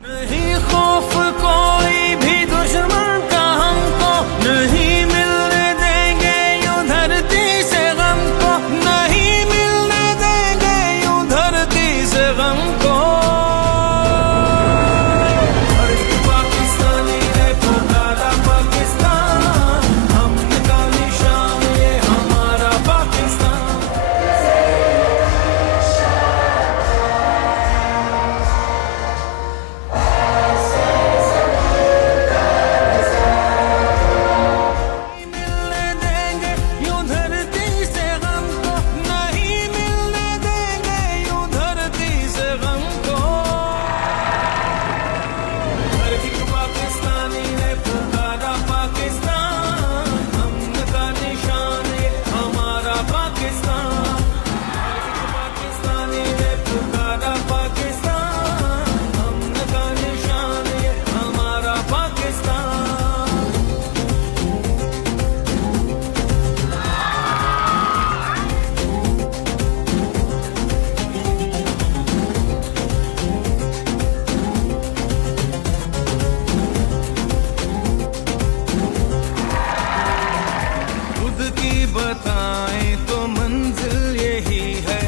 नहीं खौफ कोई भी दुश्मन का हमको, नहीं मिलने देंगे यूं धरती से गम को, नहीं मिलने देंगे यूं धरती से गम को। हर एक पाकिस्तानी ने पुकारा पाकिस्तान, हमने का निशान ये हमारा पाकिस्तान। मिलने देंगे यूं धरती से गम को, नहीं मिलने देंगे यूं धरती से गम को। हर एक पाकिस्तानी ने पुकारा पाकिस्तान, हमने का निशान ये हमारा पाकिस्तान। हर एक पाकिस्तानी ने पुकारा पाकिस्तान, हमने का निशान ये हमारा पाकिस्तान। खुद की बताएं तो मंजिल यही है,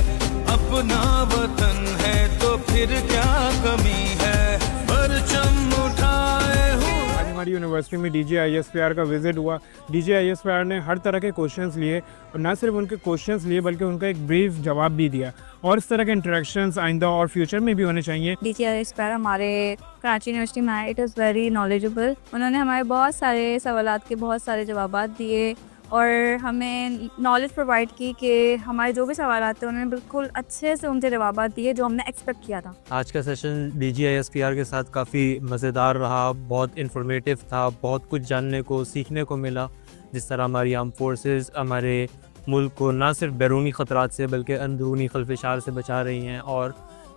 अपना वतन है तो फिर क्या कमी है, परचम उठाए हूँ। आज हमारी यूनिवर्सिटी में DJISPR का विजिट हुआ। DJISPR ने हर तरह के क्वेश्चंस लिए और ना सिर्फ उनके क्वेश्चंस लिए बल्कि उनका एक ब्रीफ जवाब भी दिया, और इस तरह के इंटरेक्शंस आइंदा और फ्यूचर में भी होने चाहिए। DJISPR हमारे कराची यूनिवर्सिटी में आए, इट इज़ वेरी नॉलेजेबल। उन्होंने हमारे बहुत सारे सवालात के बहुत सारे जवाबात दिए और हमें नॉलेज प्रोवाइड की कि हमारे जो भी सवालात थे उन्होंने बिल्कुल अच्छे से उनके जवाबात दिए जो हमने एक्सपेक्ट किया था। आज का सेशन DJISPR के साथ काफ़ी मज़ेदार रहा, बहुत इंफॉर्मेटिव था, बहुत कुछ जानने को सीखने को मिला। जिस तरह हमारी आर्म फोर्सेस हमारे मुल्क को ना सिर्फ बैरूनी ख़तरात से बल्कि अंदरूनी खलफशार से बचा रही हैं, और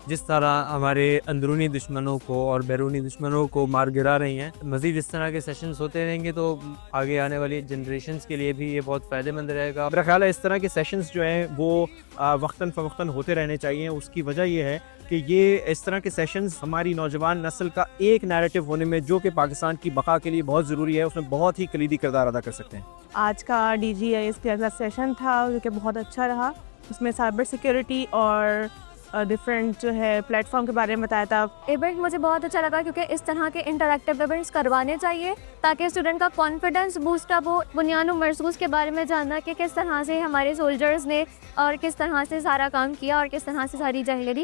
जिस तरह हमारे अंदरूनी दुश्मनों को और बैरूनी दुश्मनों को मार गिरा रही हैं। मज़ीद इस तरह के सेशंस होते रहेंगे तो आगे आने वाली जनरेशन्स के लिए भी ये बहुत फ़ायदेमंद रहेगा। मेरा ख्याल है इस तरह के सेशंस जो हैं वो वक्तन फ़वक्तन होते रहने चाहिए। उसकी वजह ये है कि ये इस तरह के सेशंस हमारी नौजवान नस्ल का एक नैरेटिव होने में, जो कि पाकिस्तान की बका के लिए बहुत ज़रूरी है, उसमें बहुत ही कलीदी किरदार अदा कर सकते हैं। आज का DJISPR का सेशन था जो कि बहुत अच्छा रहा। उसमें साइबर सिक्योरिटी और डिफरेंट जो है प्लेटफॉर्म के बारे में बताया था। इवेंट मुझे बहुत अच्छा लगा क्योंकि इस तरह के इंटरैक्टिव इवेंट्स करवाने चाहिए ताकि स्टूडेंट का कॉन्फिडेंस बूस्ट अप हो, बुनियाद मरसूस के बारे में जानना कि किस तरह से हमारे सोल्जर्स ने और किस तरह से सारा काम किया और किस तरह से सारी जंग लड़ी।